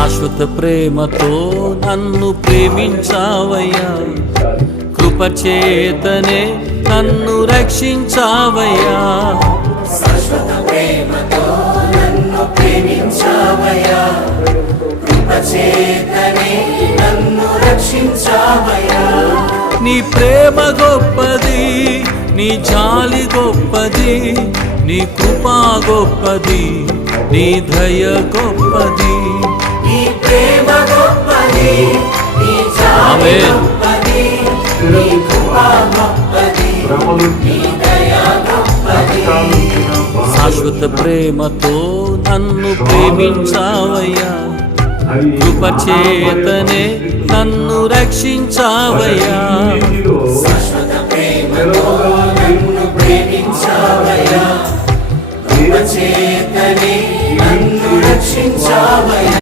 శాశ్వత ప్రేమతో నన్ను ప్రేమించావయ్యా, కృపచేతనే నన్ను రక్షించావయ్యా. శాశ్వత ప్రేమతో నన్ను ప్రేమించావయ్యా, కృపచేతనే నన్ను రక్షించావయ్యా. నీ ప్రేమ గొప్పది, నీ జాలి గొప్పది, నీ కృపా గొప్పది, నీ దయ గొప్పది. నీ ప్రేమ గొప్పది, నీ జాలి గొప్పది, నీ కృప గొప్పది, నీ దయ గొప్పది. శాశ్వత ప్రేమతో నన్ను ప్రేమించావయ్యా, కృపచేతనే నన్ను రక్షించావయ్యా. శాశ్వత ప్రేమతో నన్ను ప్రేమించావయ్యా, కృపచేతనే నన్ను రక్షించావయ్యా.